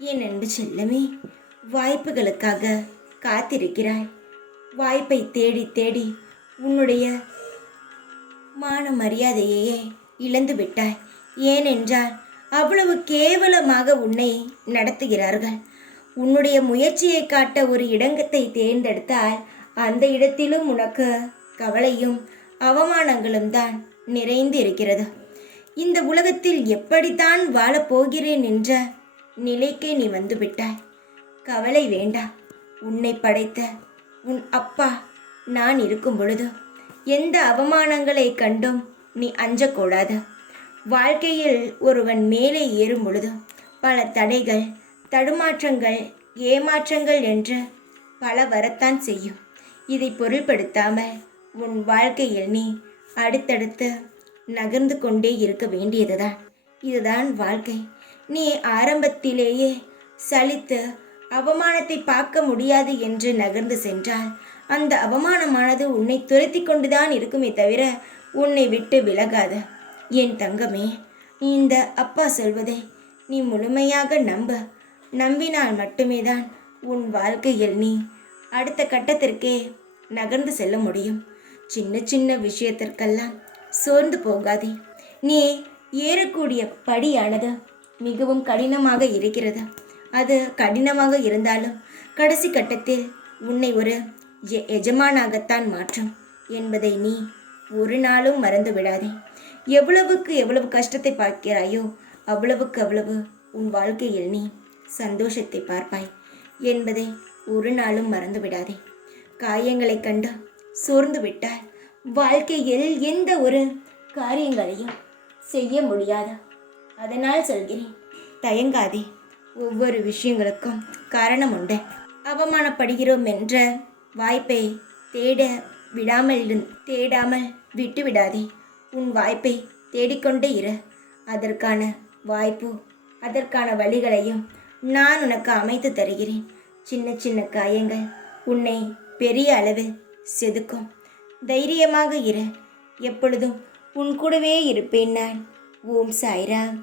என் அன்பு செல்லமே, வாய்ப்புகளுக்காக காத்திருக்கிறாய். வாய்ப்பை தேடி தேடி உன்னுடைய மான மரியாதையையே இழந்து விட்டாய். ஏனென்றால் அவ்வளவு கேவலமாக உன்னை நடத்துகிறார்கள். உன்னுடைய முயற்சியை காட்ட ஒரு இடத்தை தேர்ந்தெடுத்தால் அந்த இடத்திலும் உனக்கு கவலையும் அவமானங்களும் தான் நிறைந்து இருக்கிறது. இந்த உலகத்தில் எப்படித்தான் வாழப்போகிறேன் என்ற நிலைக்கே நீ வந்துவிட்டாய். கவலை வேண்டாம். உன்னை படைத்த உன் அப்பா நான் இருக்கும் பொழுது எந்த அவமானங்களை கண்டும் நீ அஞ்சக்கூடாது. வாழ்க்கையில் ஒருவன் மேலே ஏறும் பொழுது பல தடைகள், தடுமாற்றங்கள், ஏமாற்றங்கள் என்று பல வரத்தான் செய்யும். இதை பொருள்படுத்தாமல் உன் வாழ்க்கையில் நீ அடுத்தடுத்து நகர்ந்து கொண்டே இருக்க வேண்டியதுதான். இதுதான் வாழ்க்கை. நீ ஆரம்பத்திலேயே சலித்து அவமானத்தை பார்க்க முடியாது என்று நகர்ந்து சென்றால் அந்த அவமானமானது உன்னை துரத்தி கொண்டுதான் இருக்குமே தவிர உன்னை விட்டு விலகாது. என் தங்கமே, இந்த அப்பா சொல்வதை நீ முழுமையாக நம்பினால் மட்டுமே தான் உன் வாழ்க்கையில் நீ அடுத்த கட்டத்திற்கே நகர்ந்து செல்ல முடியும். சின்ன சின்ன விஷயத்திற்கெல்லாம் சோர்ந்து போகாதே. நீ ஏறக்கூடிய படியானது மிகவும் கடினமாக இருக்கிறது. அது கடினமாக இருந்தாலும் கடைசி கட்டத்தில் உன்னை ஒரு எஜமானாகத்தான் மாற்றும் என்பதை நீ ஒரு நாளும் மறந்து விடாதே. எவ்வளவுக்கு எவ்வளவு கஷ்டத்தை பார்க்கிறாயோ அவ்வளவுக்கு அவ்வளவு உன் வாழ்க்கையில் நீ சந்தோஷத்தை பார்ப்பாய் என்பதை ஒரு நாளும் மறந்து விடாதே. காயங்களை கண்டு சோர்ந்து விட்டால் வாழ்க்கையில் எந்த ஒரு காரியங்களையும் செய்ய முடியாது. அதனால் சொல்கிறேன், தயங்காதே. ஒவ்வொரு விஷயங்களுக்கும் காரணம் உண்டு. அவமானப்படுகிறோம் என்ற வாய்ப்பை தேடாமல் விட்டு விடாதே. உன் வாய்ப்பை தேடிக்கொண்டே இரு. அதற்கான வாய்ப்பு, அதற்கான வழிகளையும் நான் உனக்கு அமைத்து தருகிறேன். சின்ன சின்ன காயங்கள் உன்னை பெரிய அளவில் செதுக்கும். தைரியமாக இரு. எப்பொழுதும் உன் கூடவே இருப்பேன் நான். ஓம் சாய்ராம்.